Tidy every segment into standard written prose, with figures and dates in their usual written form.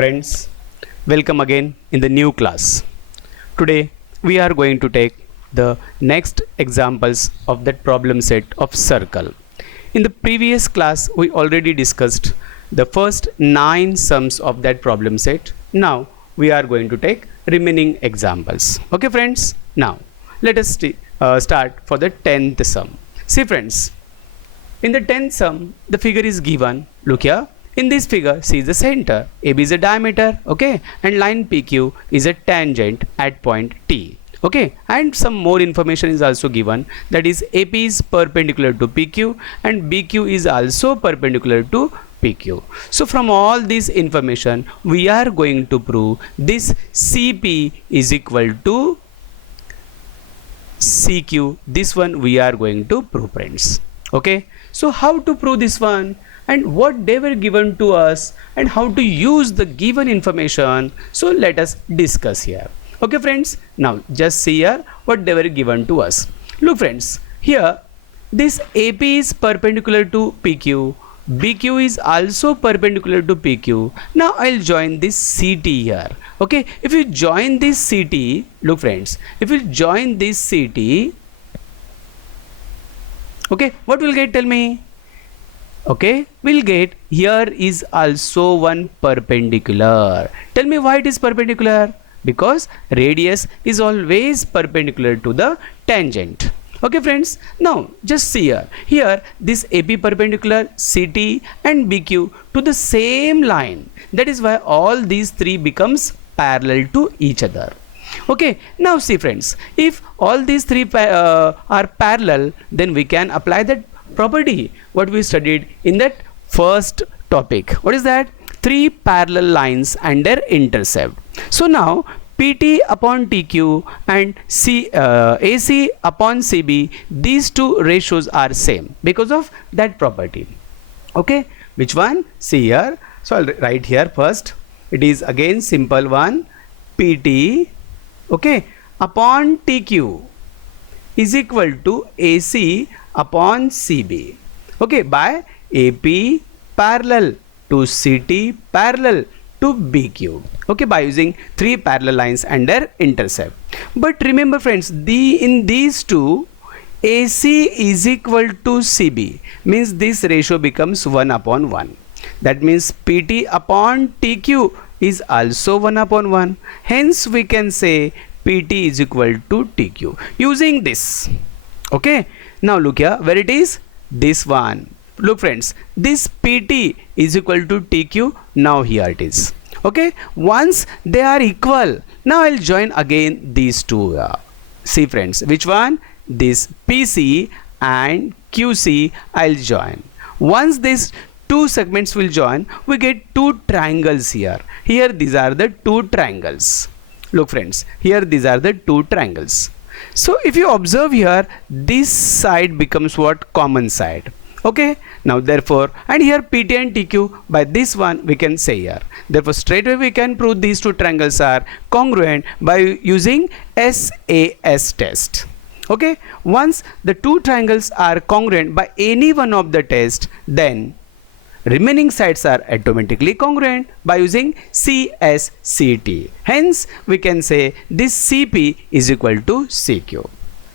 Friends, welcome again in the new class. Today we are going to take the next examples of that problem set of circle. In the previous class we already discussed the first 9 sums of that problem set. Now we are going to take remaining examples. Okay friends, now let us start for the 10th sum. See friends, in the 10th sum the figure is given. Look here. In this figure, see the center, AB is a diameter, okay, and line PQ is a tangent at point T, okay, and some more information is also given, that is AP is perpendicular to PQ and BQ is also perpendicular to PQ. So from all this information, we are going to prove this CP is equal to CQ. This one we are going to prove, friends. Okay, so how to prove this one? And what they were given to us and how to use the given information. So let us discuss here. Okay friends, now just see here what they were given to us. Look friends, here this AP is perpendicular to PQ, BQ is also perpendicular to PQ. Now I'll join this CT here. Okay, if you join this CT, look friends, if you join this CT, okay, what will get, tell me? Okay, we'll get here is also one perpendicular. Tell me why it is perpendicular? Because radius is always perpendicular to the tangent. Okay friends, now just see here. Here this AP perpendicular, CT and BQ to the same line. That is why all these three becomes parallel to each other. Okay, now see friends, if all these three are parallel, then we can apply that property what we studied in that first topic. What is that? Three parallel lines and their intercept. So now PT upon TQ and AC upon CB, these two ratios are same because of that property. Okay, which one? See here. So I'll write here first. It is again simple one. PT, okay, upon TQ is equal to AC upon CB, okay, by AP parallel to CT parallel to BQ, okay, by using three parallel lines and their intercept. But remember friends, in these two, AC is equal to CB means this ratio becomes 1 upon 1. That means PT upon TQ is also 1 upon 1. Hence we can say PT is equal to TQ using this. Okay, now look here where it is, this one. Look friends, this PT is equal to TQ. Now here it is. Okay, once they are equal, now I'll join again these two. See friends, which one? This PC and QC I'll join. Once these two segments will join, we get two triangles here. Here these are the two triangles. Look friends, here these are the two triangles. So if you observe here, this side becomes what? Common side. Okay, now therefore, and here PT and TQ, by this one we can say here. Therefore straight away we can prove these two triangles are congruent by using SAS test. Okay, once the two triangles are congruent by any one of the tests, then remaining sides are automatically congruent by using CSCT. Hence, we can say this CP is equal to CQ.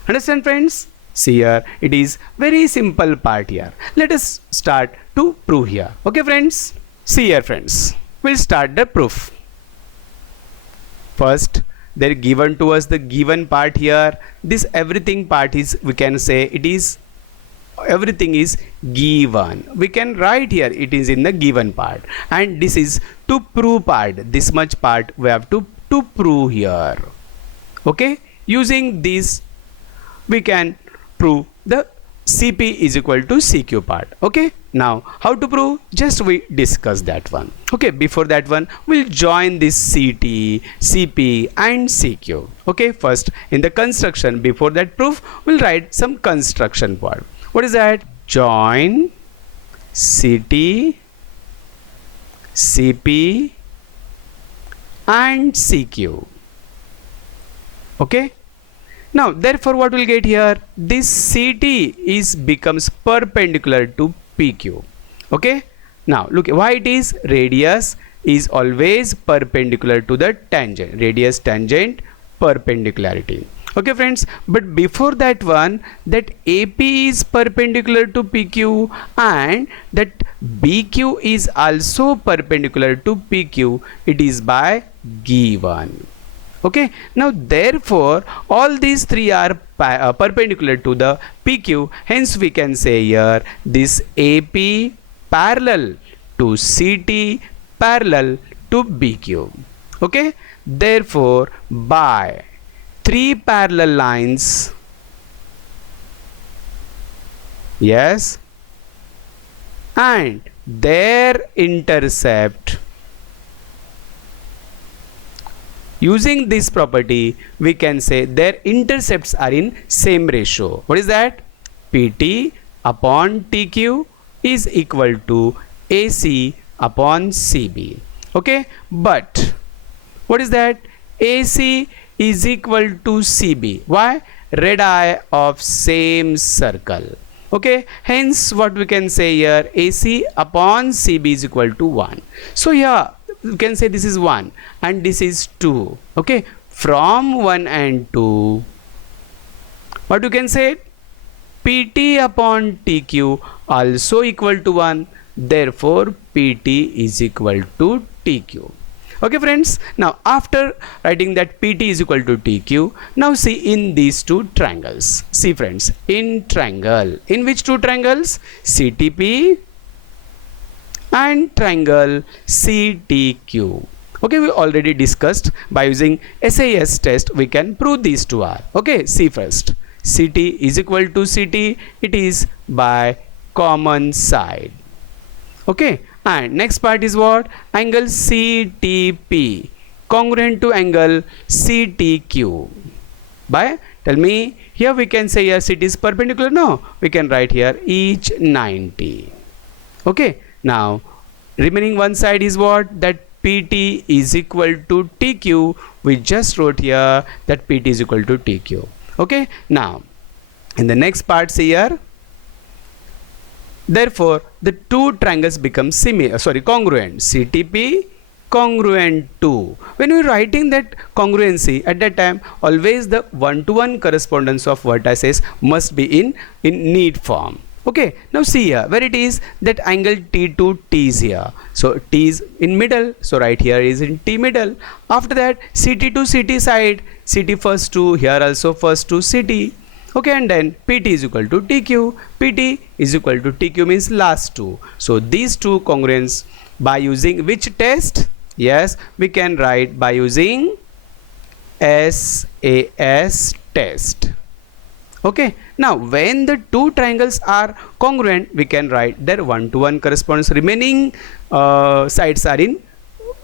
Understand friends? See here, it is very simple part here. Let us start to prove here. Okay friends? See here friends, we'll start the proof. First, they're given to us the given part here. This everything part is, we can say it is, everything is given. We can write here it is in the given part, and this is to prove part. This much part we have to prove here. Okay, using this we can prove the CP is equal to CQ part. Okay, now how to prove? Just we discuss that one. Okay, before that one we'll join this CT, CP and CQ. Okay, first in the construction, before that proof we'll write some construction part. What is that? Join CT, CP and CQ. Okay, now therefore what we'll get here, this CT is becomes perpendicular to PQ. Okay, now look why it is, radius is always perpendicular to the tangent, radius tangent perpendicularity. Okay friends, but before that one, that AP is perpendicular to PQ and that BQ is also perpendicular to PQ, it is by given. Okay, now therefore all these three are perpendicular to the PQ, hence we can say here this AP parallel to CT parallel to BQ. Okay, therefore by three parallel lines, yes, and their intercept, using this property we can say their intercepts are in same ratio. What is that? PT upon TQ is equal to AC upon CB. Okay, but what is that? AC is equal to CB. Why? Radii of same circle. Okay, hence what we can say here, AC upon CB is equal to 1. So here you can say this is 1 and this is 2. Okay, from 1 and 2, what you can say? PT upon TQ also equal to 1. Therefore PT is equal to TQ. Okay friends, now after writing that PT is equal to TQ, now see in these two triangles. See friends, in triangle, in which two triangles? CTP and triangle CTQ. Okay, we already discussed by using SAS test we can prove these two are. Okay, see first, CT is equal to CT, it is by common side. Okay, and next part is what? Angle CTP congruent to angle CTQ by, tell me, here we can say here CT is perpendicular. No, we can write here each 90. Okay, now remaining one side is what? That PT is equal to TQ. We just wrote here that PT is equal to TQ. Okay, now in the next part see here, therefore the two triangles become congruent. CTP congruent to. When we are writing that congruency, at that time always the one-to-one correspondence of vertices must be in neat form. Okay, now see here where it is that angle T to T is here. So T is in middle, so right here is in T middle. After that CT to CT side, CT first to, here also first to CT. Okay, and then PT is equal to TQ. PT is equal to TQ means last two. So these two congruents by using which test? Yes, we can write by using SAS test. Okay, now when the two triangles are congruent, we can write their one-to-one correspondence. Remaining sides are in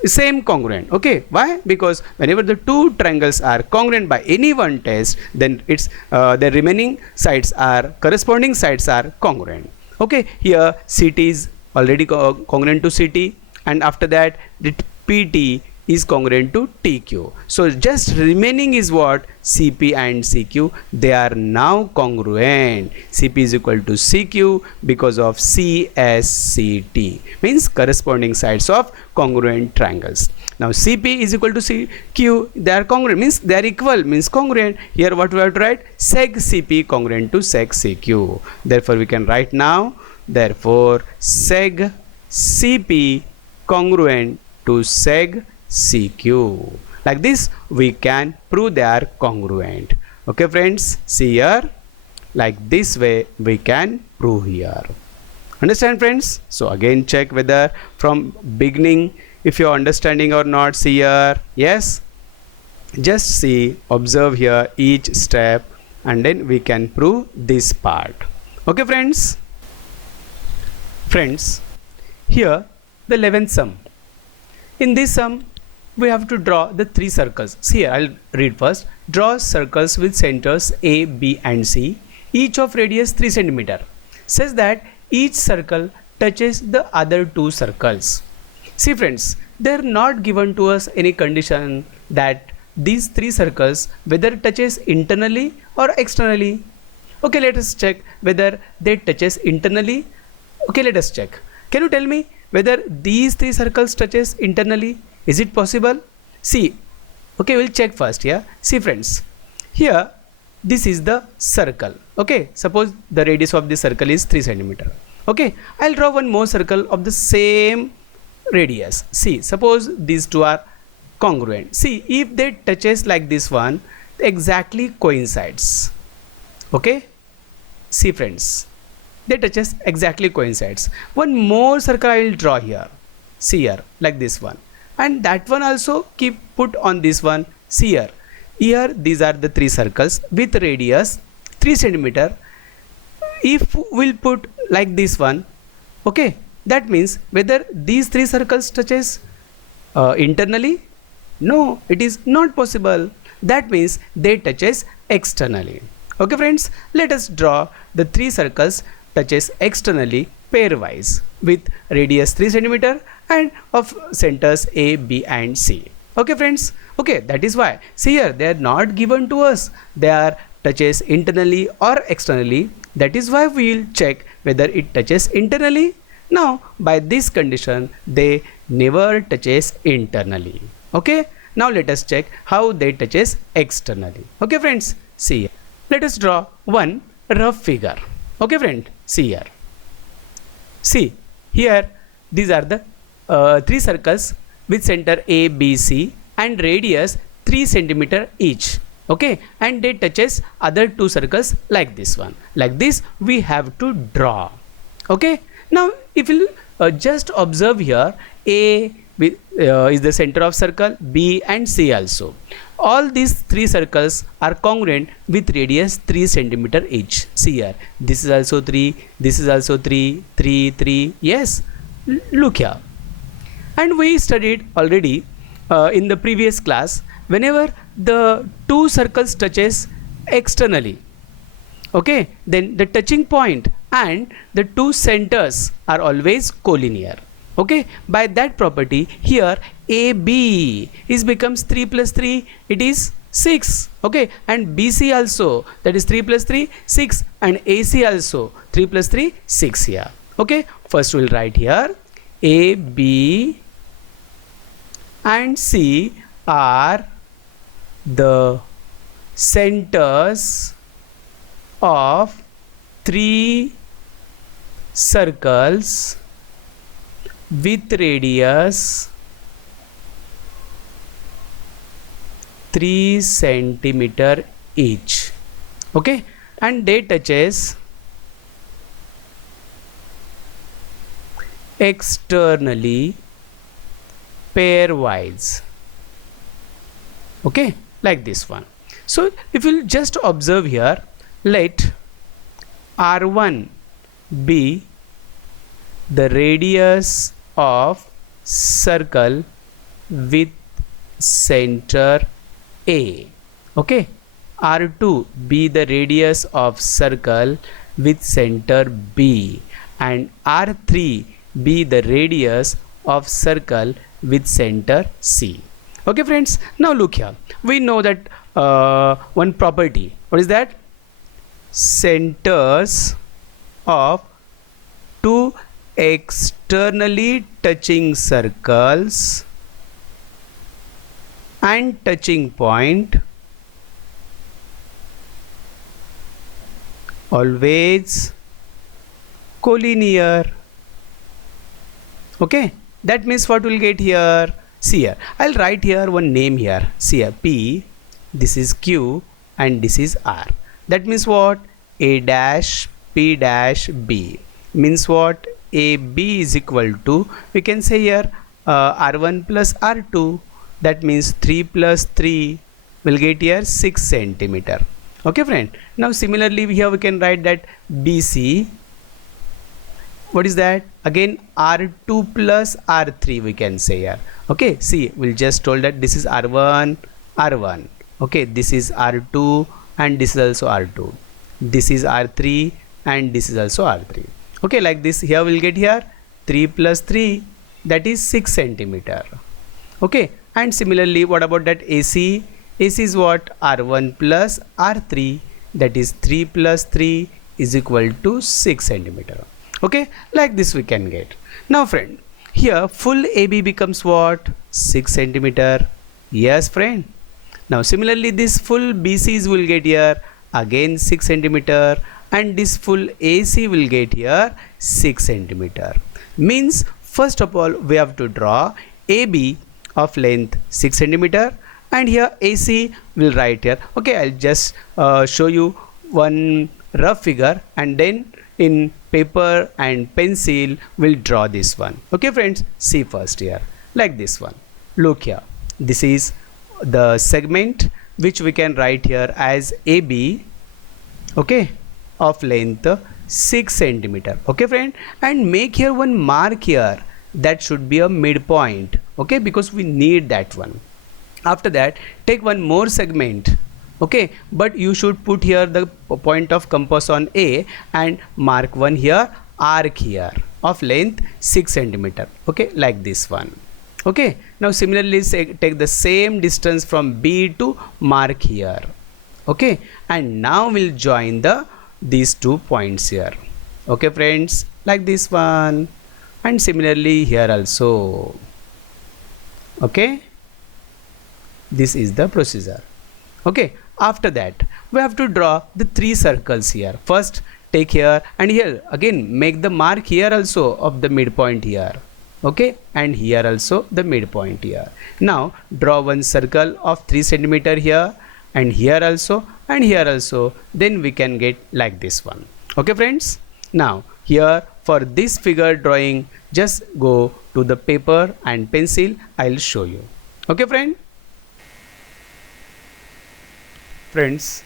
same congruent. Okay, why? Because whenever the two triangles are congruent by any one test, then it's the remaining sides are, corresponding sides are congruent. Okay, here CT is already congruent to CT, and after that the PT is congruent to TQ. So just remaining is what? CP and CQ. They are now congruent. CP is equal to CQ because of CSCT, means corresponding sides of congruent triangles. Now CP is equal to CQ, they are congruent, means they are equal, means congruent. Here what we have to write? Seg CP congruent to seg CQ. Therefore we can write now, therefore seg CP congruent to seg CQ. Like this we can prove they are congruent. Okay friends, see here, like this way we can prove here. Understand friends? So again check whether from beginning if you are understanding or not. See here, yes, just see, observe here each step, and then we can prove this part. Okay friends, here the 11th sum. In this sum we have to draw the three circles. See here, I'll read first. Draw circles with centers A, B and C, each of radius 3 cm, such that each circle touches the other two circles. See friends, they are not given to us any condition that these three circles whether touches internally or externally. Okay, let us check whether they touches internally. Okay, let us check. Can you tell me whether these three circles touches internally. Is it possible? See, okay, we'll check first here. See friends, here this is the circle. Okay, suppose the radius of this circle is 3 centimeter. Okay, I'll draw one more circle of the same radius. See, suppose these two are congruent. See, if they touches like this one, exactly coincides. Okay, see friends, they touches exactly coincides. One more circle I will draw here. See here, like this one, and that one also keep put on this one. See here, here these are the three circles with radius 3 centimeter. If we'll put like this one, okay, that means whether these three circles touches internally? No, it is not possible. That means they touches externally. Okay friends, let us draw the three circles touches externally pairwise with radius 3 centimeter and of centers A, B and C. Okay friends, okay, that is why, see here, they are not given to us. They are touches internally or externally. That is why we will check whether it touches internally. Now by this condition, they never touches internally. Okay, now let us check how they touches externally. Okay friends, see here. Let us draw one rough figure. Okay friend, see here. See here, these are the three circles with center A, B, C and radius 3 centimeter each. Okay, and they touches other two circles like this one. Like this we have to draw. Okay, now if you just observe here, A is the center of circle, B and C also. All these three circles are congruent with radius 3 centimeter each. See here, this is also 3, this is also 3, 3, 3. Yes, look here. And we studied already in the previous class, whenever the two circles touches externally, okay, then the touching point and the two centers are always collinear. Okay, by that property here AB is becomes 3 plus 3, it is 6. Okay, and BC also, that is 3 plus 3, 6, and AC also 3 plus 3, 6 here. Okay, first we'll write here A, B and C are the centers of three circles with radius 3 centimeter each. Okay, and they touches externally pairwise. Okay, like this one. So if you just observe here, let R1 be the radius of circle with center A. Okay, R2 be the radius of circle with center B, and R3 be the radius of circle with center C. Okay friends, now look here, we know that one property. What is that? Centers of two externally touching circles and touching point always collinear. Okay, that means what we'll get here? See here, I'll write here one name here. See here, P, this is Q and this is R. That means what? A dash P dash B means what? AB is equal to, we can say here R1 plus R2, that means 3 plus 3 will get here 6 centimeter. Okay friend, now similarly here we can write that BC, what is that? Again R2 plus R3 we can say here. Okay, see, we'll just told that this is R1, R1. Okay, this is R2 and this is also R2. This is R3 and this is also R3. Okay, like this here we'll get here 3 plus 3, that is 6 centimeter. Okay, and similarly what about that AC? AC is what? R1 plus R3, that is 3 plus 3 is equal to 6 centimeter. Okay, like this we can get. Now friend, Here full AB becomes what? 6 centimeter. Yes friend. Now similarly this full BCs will get here again 6 centimeter, and this full AC will get here 6 centimeter. Means first of all we have to draw AB of length 6 centimeter, and here AC will write here. Okay, I'll just show you one rough figure, and then in paper and pencil we'll draw this one. Okay friends, see first here like this one. Look here, this is the segment which we can write here as AB, okay, of length 6 centimeter. Okay friend, and make here one mark here, that should be a midpoint, okay, because we need that one. After that take one more segment, okay, but you should put here the point of compass on A and mark one here arc here of length 6 centimeter, okay, like this one. Okay, now similarly take the same distance from B to mark here, okay, and now we'll join these 2 points here. Okay friends, like this one, and similarly here also. Okay, this is the procedure. Okay, after that we have to draw the 3 circles here. First take here and here, again make the mark here also of the midpoint here, okay, and here also the midpoint here. Now draw one circle of 3 centimeter here, and here also, and here also, then we can get like this one. Okay friends, now here for this figure drawing just go to the paper and pencil, I'll show you. Okay friends,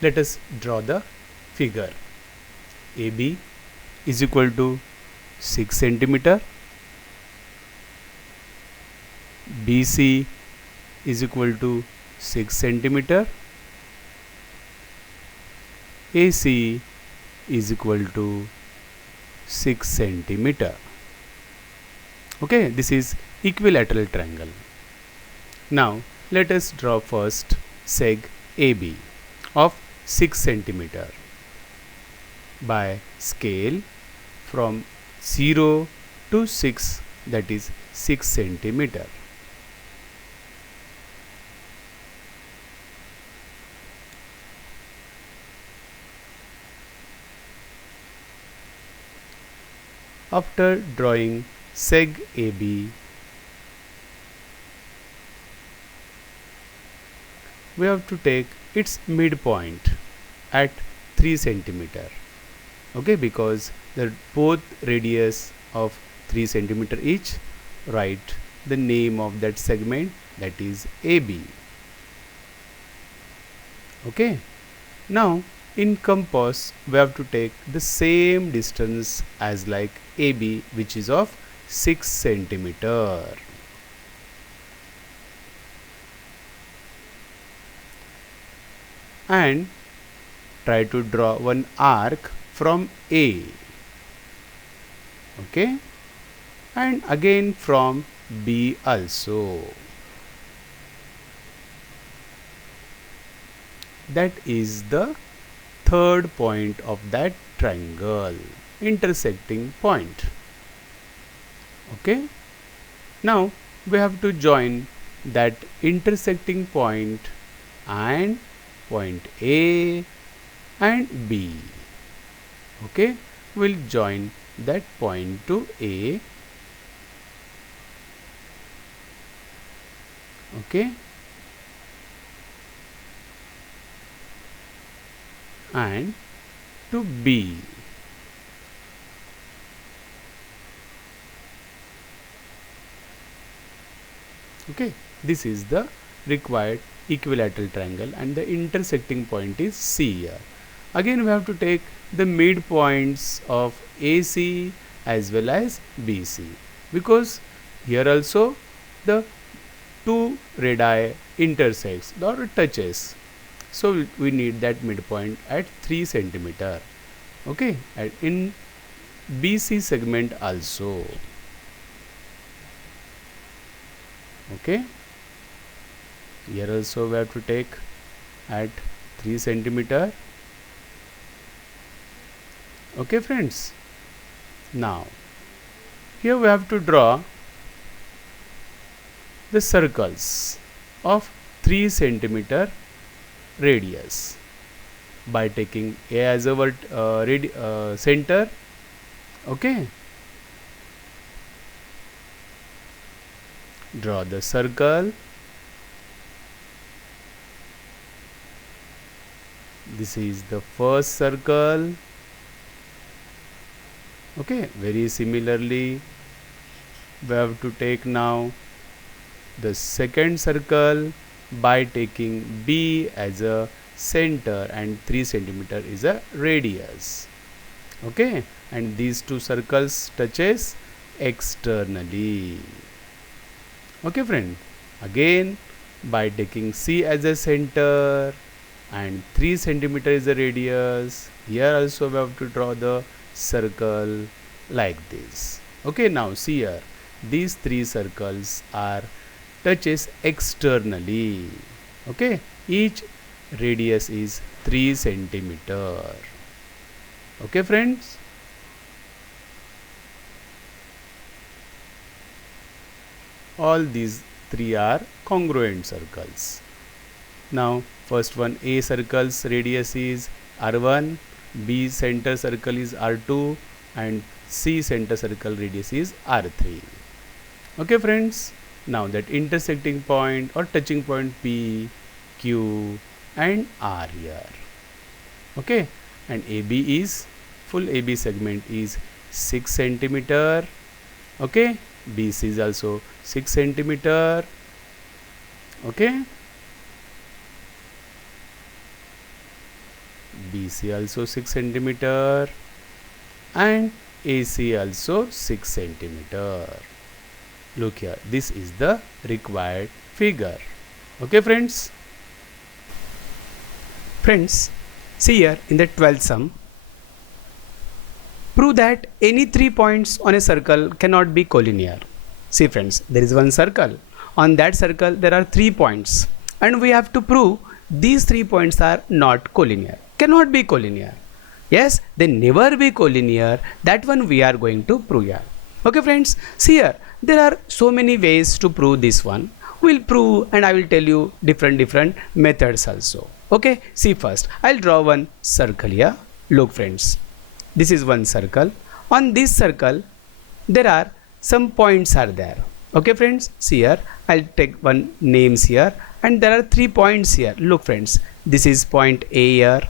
let us draw the figure. AB is equal to 6 centimeter, BC is equal to 6 centimeter, AC is equal to 6 centimeter. Okay, this is equilateral triangle. Now let us draw first seg AB of 6 centimeter by scale from 0 to 6, that is 6 centimeter. After drawing seg AB, we have to take its midpoint at 3 centimeter. Okay, because the both radius of 3 centimeter each, write the name of that segment, that is AB. Okay, now in compass we have to take the same distance as like AB, which is of 6 centimeter. And try to draw one arc from A, okay, and again from B also. That is the third point of that triangle, intersecting point. Okay, now we have to join that intersecting point and point A and B. Okay, we'll join that point to A. Okay, and to B. Okay, this is the required equilateral triangle, and the intersecting point is C here. Again we have to take the midpoints of AC as well as BC, because here also the two radii intersects or touches, so we need that midpoint at 3 centimeter. Okay, and in BC segment also. Okay, here also we have to take at 3 centimeter. Okay friends, now Here we have to draw the circles of 3 centimeter radius by taking A as our center. Okay, draw the circle. This is the first circle. Okay, very similarly we have to take now the second circle by taking B as a center and 3 centimeter is a radius. Okay, and these two circles touches externally. Okay friend, again by taking C as a center and 3 centimeter is the radius, here also we have to draw the circle like this. Okay, now see here, these 3 circles are touches externally. Okay, each radius is 3 centimeter. Okay friends, all these 3 are congruent circles. Now first one, A circle's radius is R1, B center circle is R2 and C center circle radius is R3. Okay friends, now that intersecting point or touching point P, Q and R here. Okay, and AB is, full AB segment is 6 centimeter. Okay, BC is also 6 centimeter. Okay, BC also 6 centimeter and AC also 6 centimeter. Look here, this is the required figure. Okay friends. Friends, see here in the 12th sum, prove that any 3 points on a circle cannot be collinear. See friends, there is one circle. On that circle there are 3 points and we have to prove these 3 points are not collinear. Cannot be collinear. Yes, they never be collinear. That one we are going to prove here. Okay friends, see here, there are so many ways to prove this one. We'll prove and I will tell you different methods also. Okay, see first, I'll draw one circle here. Look friends, this is one circle. On this circle, there are some points are there. Okay friends, see here, I'll take one names here and there are 3 points here. Look friends, this is point A here.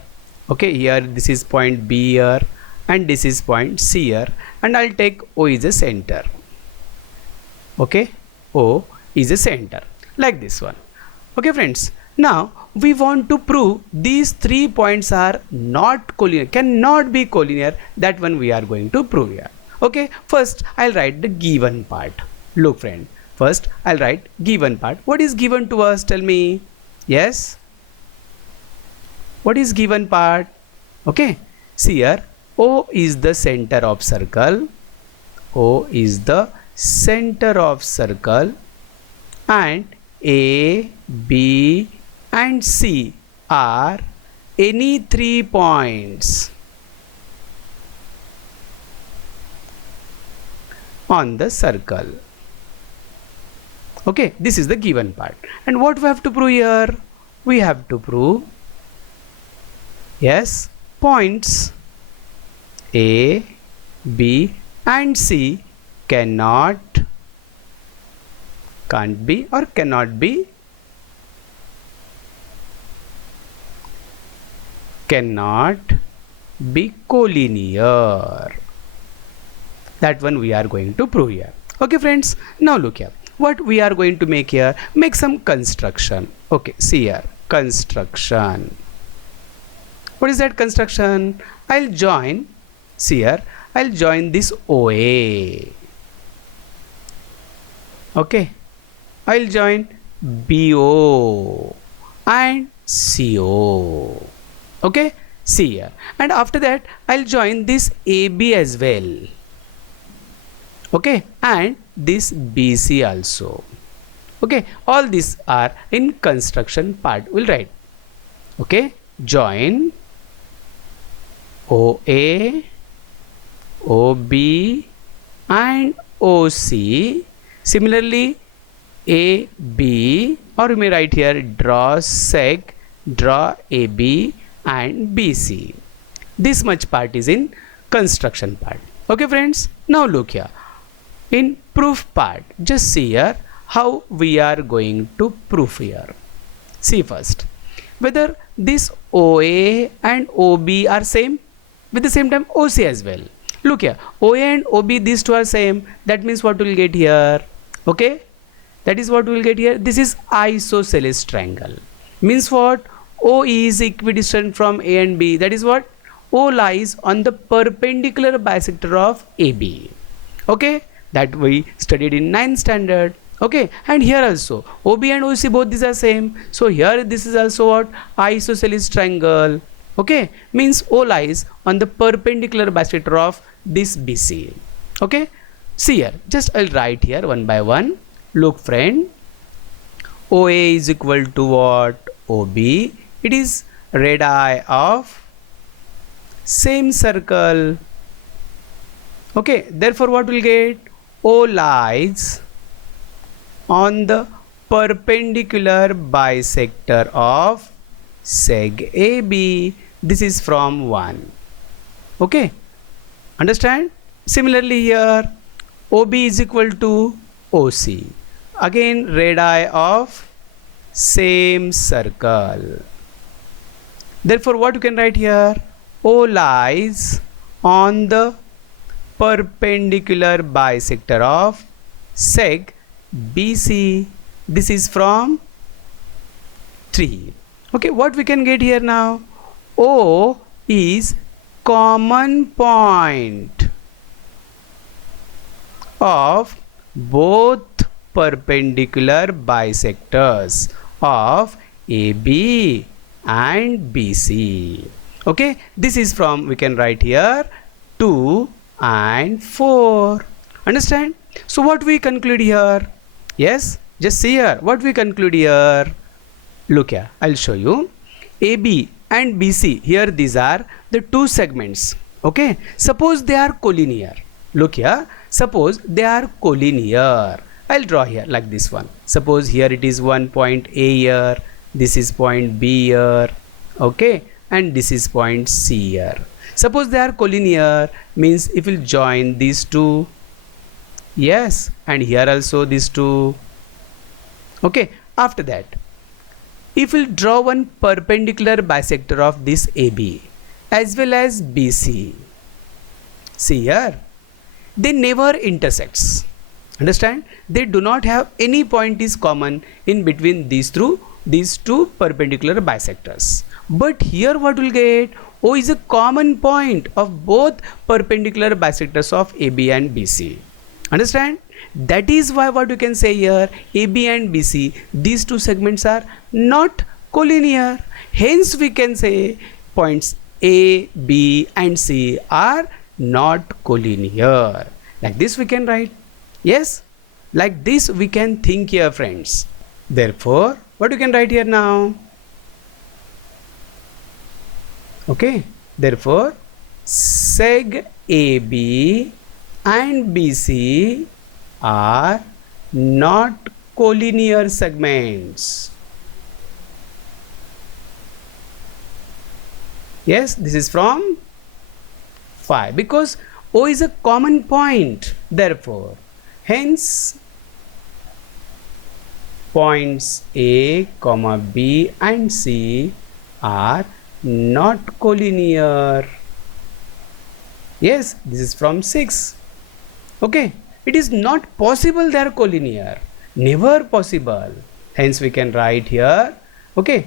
Okay, here this is point B here and this is point C here and I'll take O is a center. Okay, O is a center like this one. Okay friends, now we want to prove these 3 points are not collinear, cannot be collinear. That one we are going to prove here. Okay, first I'll write the given part. Look friend, first I'll write given part. What is given to us? Tell me. Yes, what is given part? Okay, see here, O is the center of circle. O is the center of circle and A, B and C are any 3 points on the circle. Okay, this is the given part. And what we have to prove here? We have to prove, yes, points A, B and C cannot be collinear. That one we are going to prove here. Okay friends, now look here, what we are going to make here, make some construction. Okay, see here, construction. What is that construction? I'll join, see here, I'll join this OA. Okay, I'll join BO and CO. Okay, see here, and after that I'll join this AB as well. Okay, and this BC also. Okay, all these are in construction part. We'll write. Okay, join OA, OB and OC. Similarly, AB, or you may write here draw seg, draw AB and BC. This much part is in construction part. Okay friends, now look here. In proof part, just see here how we are going to proof here. See first, whether this OA and OB are same, with the same time OC as well. Look here, OA and OB, these two are same. That means what we'll get here? Okay, that is what we'll get here. This is isosceles triangle. Means what? O is equidistant from A and B. That is what? O lies on the perpendicular bisector of AB. Okay, that we studied in 9th standard. Okay, and here also OB and OC, both these are same. So here this is also what? Isosceles triangle. Okay, means O lies on the perpendicular bisector of this BC. Okay, see here, just I'll write here one by one. Look friend, OA is equal to what? OB. It is radii of same circle. Okay, therefore what we'll get? O lies on the perpendicular bisector of seg AB. This is from 1. Okay, understand? Similarly here, OB is equal to OC. Again radii of same circle. Therefore what you can write here? O lies on the perpendicular bisector of seg BC. This is from 3. Okay, what we can get here now? O is common point of both perpendicular bisectors of AB and BC. Okay, this is from, we can write here 2 and 4. Understand? So what we conclude here? Yes, just see here what we conclude here. Look here, I'll show you. AB and BC, here these are the two segments. Okay, suppose they are collinear. Look here, suppose they are collinear. I'll draw here like this one. Suppose here it is one point A here, this is point B here, okay, and this is point C here. Suppose they are collinear, means if we'll join these two, yes, and here also these two. Okay, after that, if we'll draw one perpendicular bisector of this AB as well as BC, see here, they never intersects. Understand? They do not have any point is common in between these two perpendicular bisectors. But here what we'll get? O is a common point of both perpendicular bisectors of AB and BC. Understand? That is why what you can say here, AB and BC, these two segments are not collinear. Hence we can say points A, B and C are not collinear. Like this we can write. Yes, like this we can think here friends. Therefore, what you can write here now? Okay, therefore seg AB and BC are not collinear segments. Yes, this is from 5 because O is a common point. Therefore, hence points A, B and C are not collinear. Yes, this is from 6. Okay, it is not possible they are collinear. Never possible. Hence we can write here. Okay.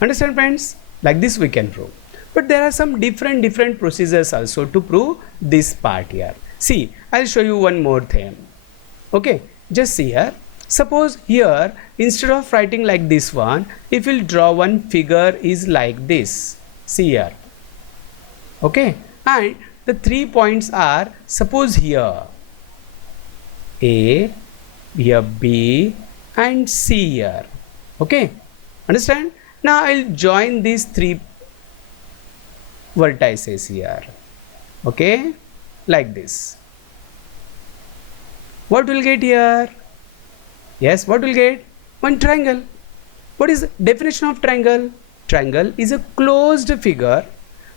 Understand friends? Like this we can prove. But there are some different procedures also to prove this part here. See, I'll show you one more thing. Okay, just see here. Suppose here, instead of writing like this one, if we'll draw one figure is like this. See here. Okay, and the 3 points are, suppose here A, here B and C here. Okay, understand? Now I'll join these 3 vertices here. Okay, like this. What will get here? Yes, what will get? One triangle. What is the definition of triangle? Triangle is a closed figure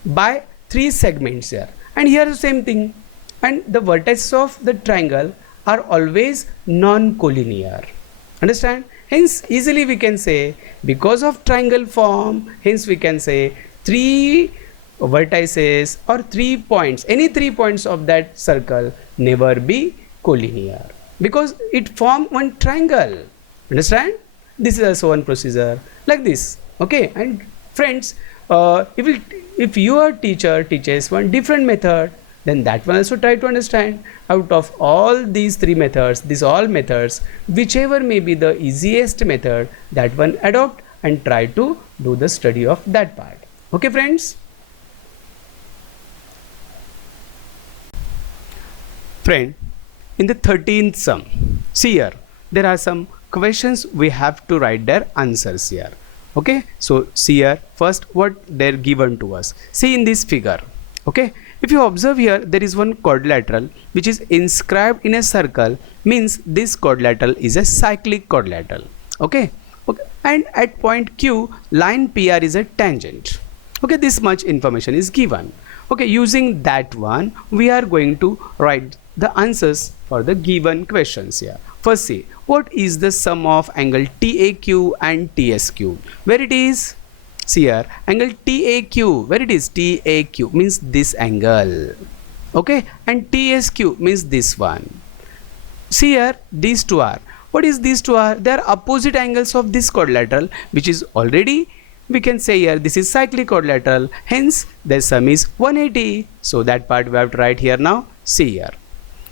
by three segments here. And here the same thing. And the vertices of the triangle are always non-collinear. Understand? Hence easily we can say, because of triangle form, hence we can say three vertices or 3 points, any 3 points of that circle never be collinear, because it form one triangle. Understand? This is also one procedure like this. Okay, and friends, if your teacher teaches one different method, then that one also try to understand. Out of all these three methods, these all methods, whichever may be the easiest method, that one adopt and try to do the study of that part. Okay friends? Friend, in the 13th sum, see here, there are some questions we have to write their answers here. Okay, so see here, first what they're given to us. See in this figure. Okay, if you observe here, there is one quadrilateral which is inscribed in a circle, means this quadrilateral is a cyclic quadrilateral. Okay, okay, and at point Q, line PR is a tangent. Okay, this much information is given. Okay, using that one, we are going to write the answers for the given questions here. First, see, what is the sum of angle TAQ and TSQ? Where it is? See here, angle TAQ, where it is? TAQ means this angle. Okay, and TSQ means this one. See here, these two are. What is these two are? They are opposite angles of this quadrilateral, which is already, we can say here, this is cyclic quadrilateral. Hence, the sum is 180. So that part we have to write here now. See here.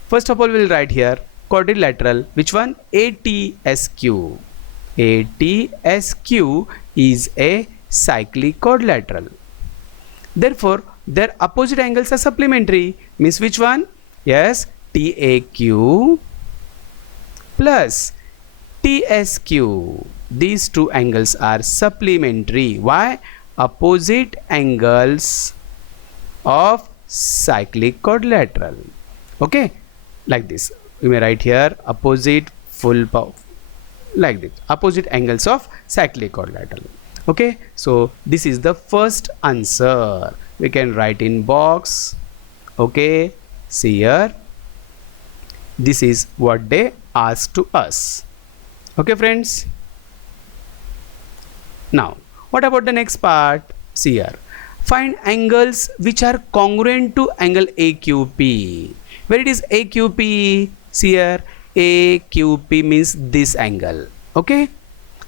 First of all, we'll write here quadrilateral. Which one? ATSQ. ATSQ is a cyclic quadrilateral. Therefore, their opposite angles are supplementary. Means which one? Yes, TAQ plus TSQ. These two angles are supplementary. Why? Opposite angles of cyclic quadrilateral. Okay, like this. We may write here opposite full power, like this, opposite angles of cyclic quadrilateral. Okay, so this is the first answer. We can write in box. Okay, see here, this is what they asked to us. Okay friends, now what about the next part? See here, find angles which are congruent to angle AQP. Where it is AQP? See here, AQP means this angle. Okay,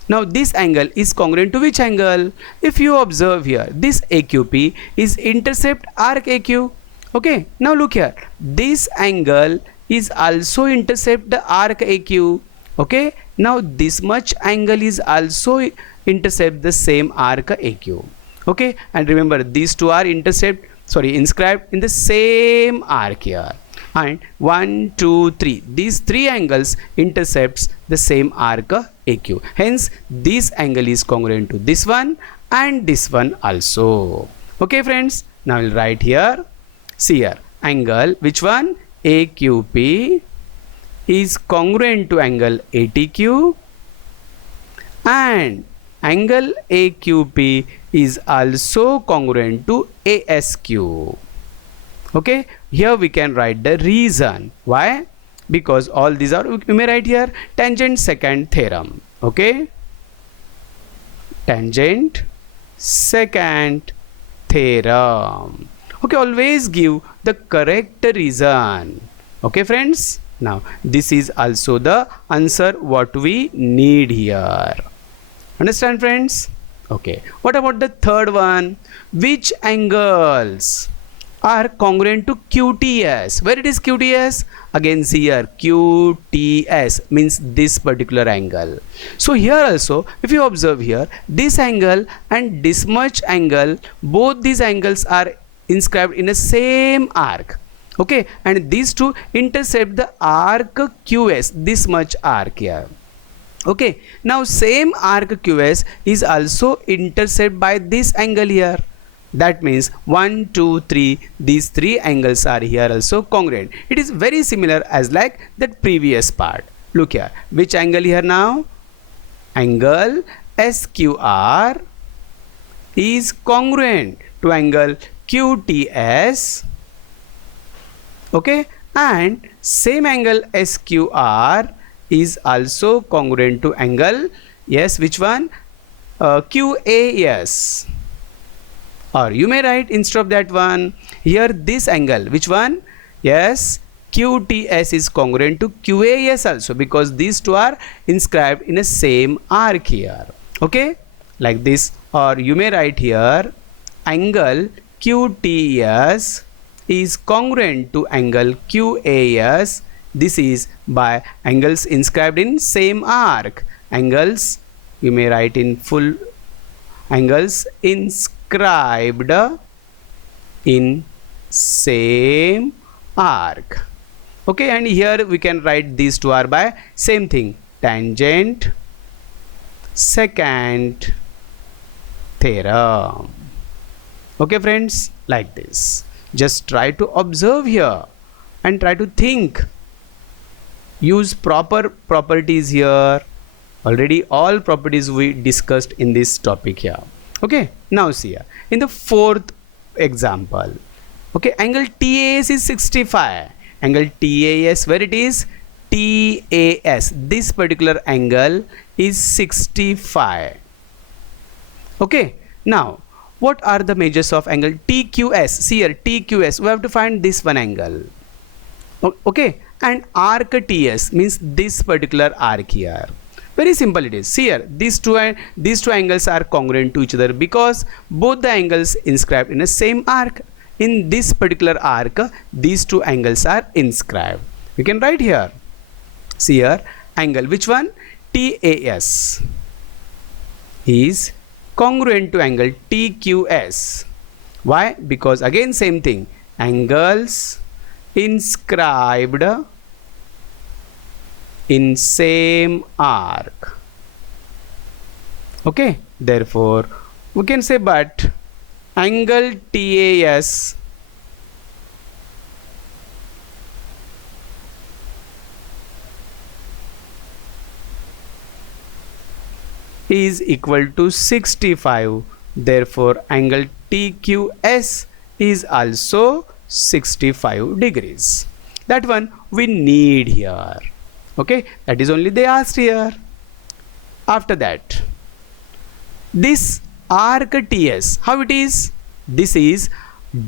now this angle is congruent to which angle? If you observe here, this AQP is intercept arc AQ. Okay, now look here, this angle is also intercept the arc AQ. Okay, now this much angle is also intercept the same arc AQ. Okay, and remember these two are inscribed in the same arc here. And 1, 2, 3, these three angles intercepts the same arc AQ. Hence, this angle is congruent to this one and this one also. Okay, friends. Now we'll write here. See here, angle which one? AQP is congruent to angle ATQ, and angle AQP is also congruent to ASQ. Okay, here we can write the reason. Why? Because all these are, we may write here tangent secant theorem. Okay, tangent secant theorem. Okay, always give the correct reason. Okay friends, now this is also the answer what we need here. Understand friends? Okay, what about the third one? Which angles are congruent to QTS? Where it is QTS? Again see here, QTS means this particular angle. So here also, if you observe here, this angle and this much angle, both these angles are inscribed in the same arc. Okay, and these two intercept the arc QS, this much arc here. Okay, now same arc QS is also intercepted by this angle here. That means 1, 2, 3, these three angles are here also congruent. It is very similar as like that previous part. Look here, which angle here now? Angle SQR is congruent to angle QTS, okay, and same angle SQR is also congruent to angle, yes, which one? QAS, or you may write instead of that one here this angle, which one? Yes, QTS is congruent to QAS also, because these two are inscribed in a same arc here, okay, like this. Or you may write here angle QTS is congruent to angle QAS. This is by angles inscribed in same arc. Angles, you may write in full, angles inscribed in same arc, okay. And here we can write these two are by same thing, tangent secant theorem, okay friends, like this. Just try to observe here and try to think, use proper properties here. Already all properties we discussed in this topic here, okay. Now see here in the fourth example, okay, angle TAS is 65, angle TAS, where it is? TAS, this particular angle is 65, okay. Now what are the measures of angle TQS? See here, TQS, we have to find this one angle, okay, and arc TS means this particular arc here. Very simple it is. See here, these two angles are congruent to each other because both the angles inscribed in the same arc. In this particular arc, these two angles are inscribed. You can write here. See here, angle, which one? TAS is congruent to angle TQS. Why? Because again same thing, angles inscribed in same arc, okay. Therefore we can say, but angle TAS is equal to 65. Therefore angle TQS is also 65 degrees. That one we need here, okay. That is only they asked here. After that, this arc TS, how it is? This is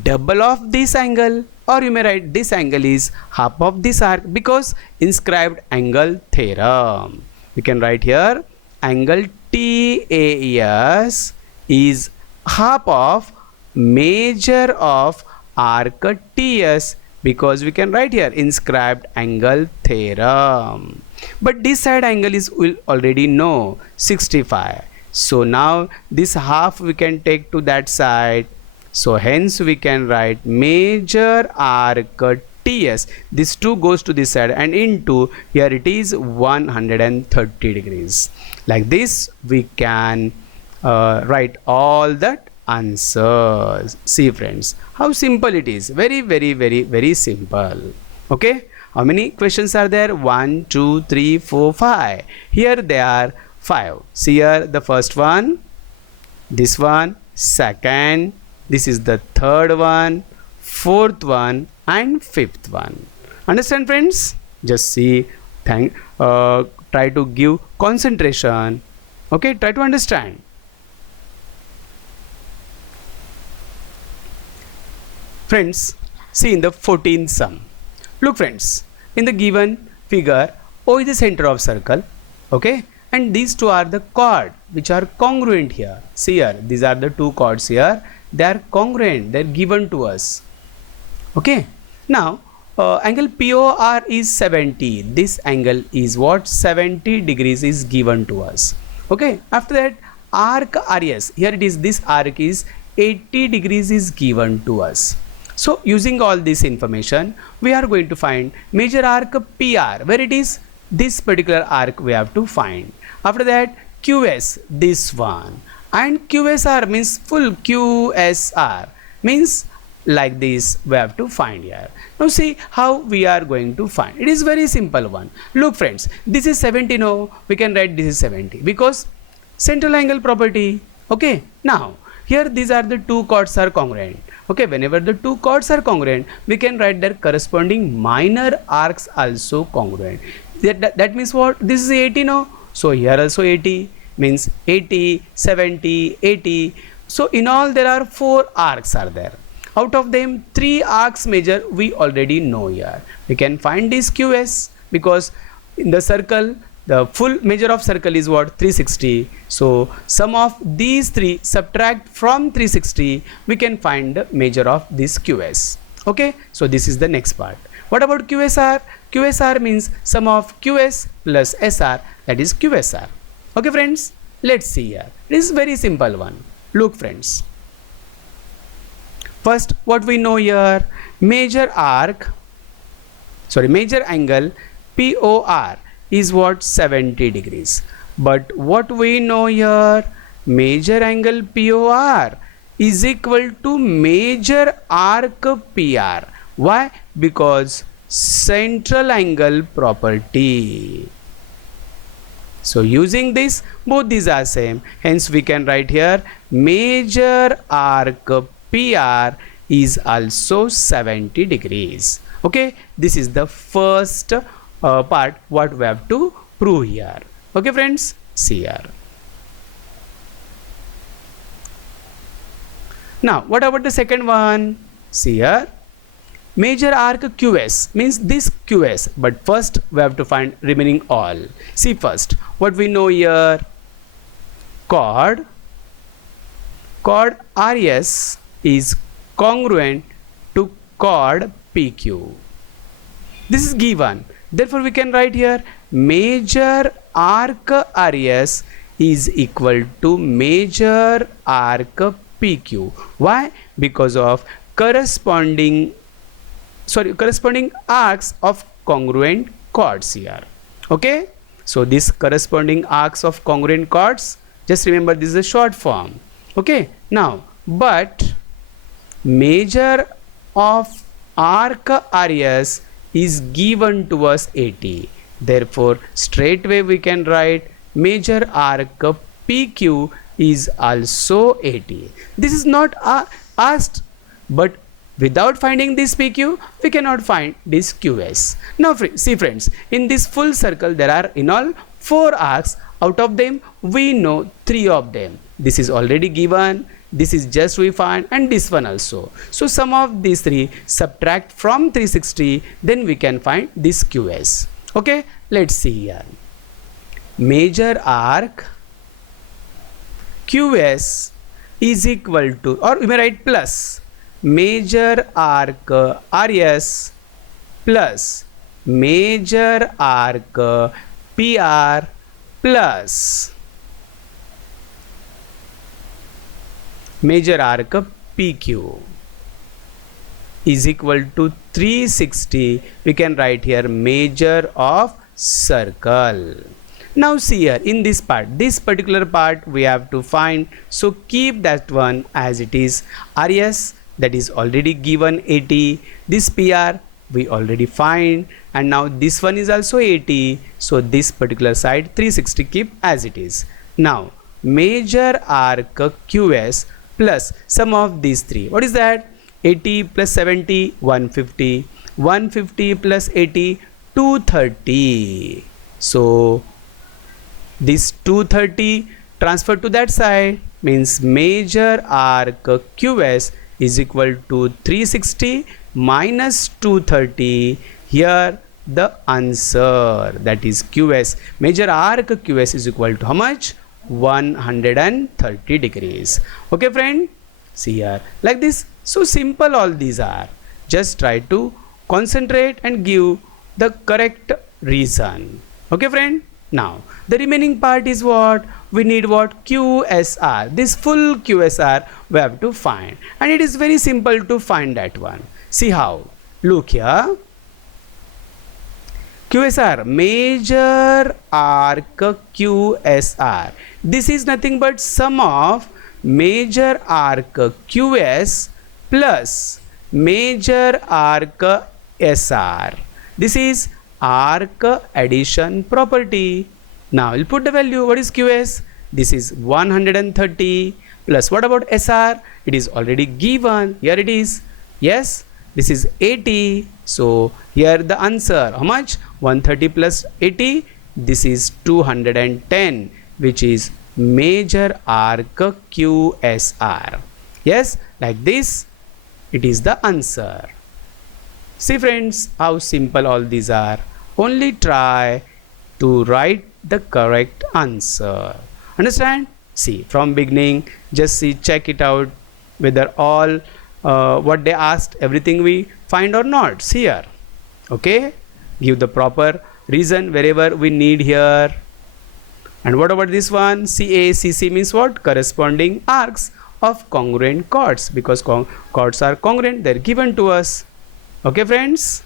double of this angle, or you may write this angle is half of this arc, because inscribed angle theorem. We can write here angle TAS is half of measure of arc TS, because we can write here inscribed angle theorem. But this side angle is, we already know, 65. So now this half we can take to that side. So hence we can write measure arc TS. This 2 goes to this side and into here it is 130 degrees. Like this we can write all that answers. See friends, how simple it is. Very, very, very, very simple. Okay. How many questions are there? 1, 2, 3, 4, 5. Here there are 5. See here the first one, this one, second, this is the third one, fourth one, and fifth one. Understand friends? Just see, try to give concentration. Okay, try to understand. Friends, see in the 14th sum. Look friends, in the given figure, O is the center of circle, okay, and these two are the chord which are congruent here. See here, these are the two chords here. They are congruent, they are given to us. Okay, now angle POR is 70. This angle is what? 70 degrees is given to us. Okay, after that arc RS, here it is, this arc is 80 degrees is given to us. So using all this information, we are going to find major arc PR, where it is, this particular arc we have to find. After that QS, this one, and QSR means full QSR means like this we have to find here. Now see how we are going to find. It is very simple one. Look friends, this is 70. No, we can write this is 70 because central angle property. Okay, now here these are the two chords are congruent. Okay, whenever the two chords are congruent, we can write their corresponding minor arcs also congruent. That means what? This is 80. No, so here also 80 means 80, 70, 80. So in all there are 4 arcs are there. Out of them 3 arcs measure we already know here. We can find this QS because in the circle the full measure of circle is what? 360. So sum of these 3 subtract from 360, we can find the measure of this QS. Okay, so this is the next part. What about QSR? QSR means sum of QS plus SR, that is QSR. Okay friends, let's see here. It is very simple one. Look friends. First, what we know here, major angle POR is what? 70 degrees. But what we know here, major angle POR is equal to major arc PR. Why? Because central angle property. So using this, both these are same. Hence we can write here major arc PR is also 70 degrees. Okay, this is the first part what we have to prove here. Okay friends, see here. Now what about the second one? See here, major arc QS means this QS, but first we have to find remaining all. See first what we know here, chord RS is congruent to chord PQ. This is given. Therefore, we can write here major arc RS is equal to major arc PQ. Why? Because of corresponding arcs of congruent chords here. Okay. So this corresponding arcs of congruent chords, just remember this is a short form. Okay. Now, but measure of arc RS is given to us 80. Therefore, straightway we can write measure arc PQ is also 80. This is not asked, but without finding this PQ, we cannot find this QS. Now, see friends, in this full circle there are in all 4 arcs. Out of them, we know 3 of them. This is already given. This is just we find, and this one also. So sum of these 3 subtract from 360, then we can find this QS. Okay, let's see here. Major arc QS is equal to, or we may write plus, major arc RS plus major arc PR plus major arc PQ is equal to 360. We can write here measure of circle. Now see here in this part, this particular part we have to find. So keep that one as it is. RS, that is already given 80. This PR we already find, and now this one is also 80. So this particular side 360 keep as it is. Now major arc QS plus sum of these 3. What is that? 80 plus 70, 150. 150 plus 80, 230. So this 230 transferred to that side means major arc QS is equal to 360 minus 230. Here the answer, that is QS. Major arc QS is equal to how much? 130 degrees. Okay friend, see here like this. So simple all these are. Just try to concentrate and give the correct reason. Okay friend. Now the remaining part is what? We need what? QSR. This full QSR we have to find, and it is very simple to find that one. See how? Look here. QSR, major arc QSR. This is nothing but sum of major arc QS plus major arc SR. This is arc addition property. Now we'll put the value. What is QS? This is 130 plus what about SR? It is already given. Here it is. Yes, this is 80. So here the answer. How much? 130 plus 80. This is 210, which is major arc QSR. Yes, like this. It is the answer. See friends, how simple all these are. Only try to write the correct answer. Understand? See, from beginning, just see, check it out whether all what they asked, everything we find or not. See here. Okay? Give the proper reason wherever we need here. And what about this one? CACC means what? Corresponding arcs of congruent chords, because chords are congruent, they're given to us. Okay friends?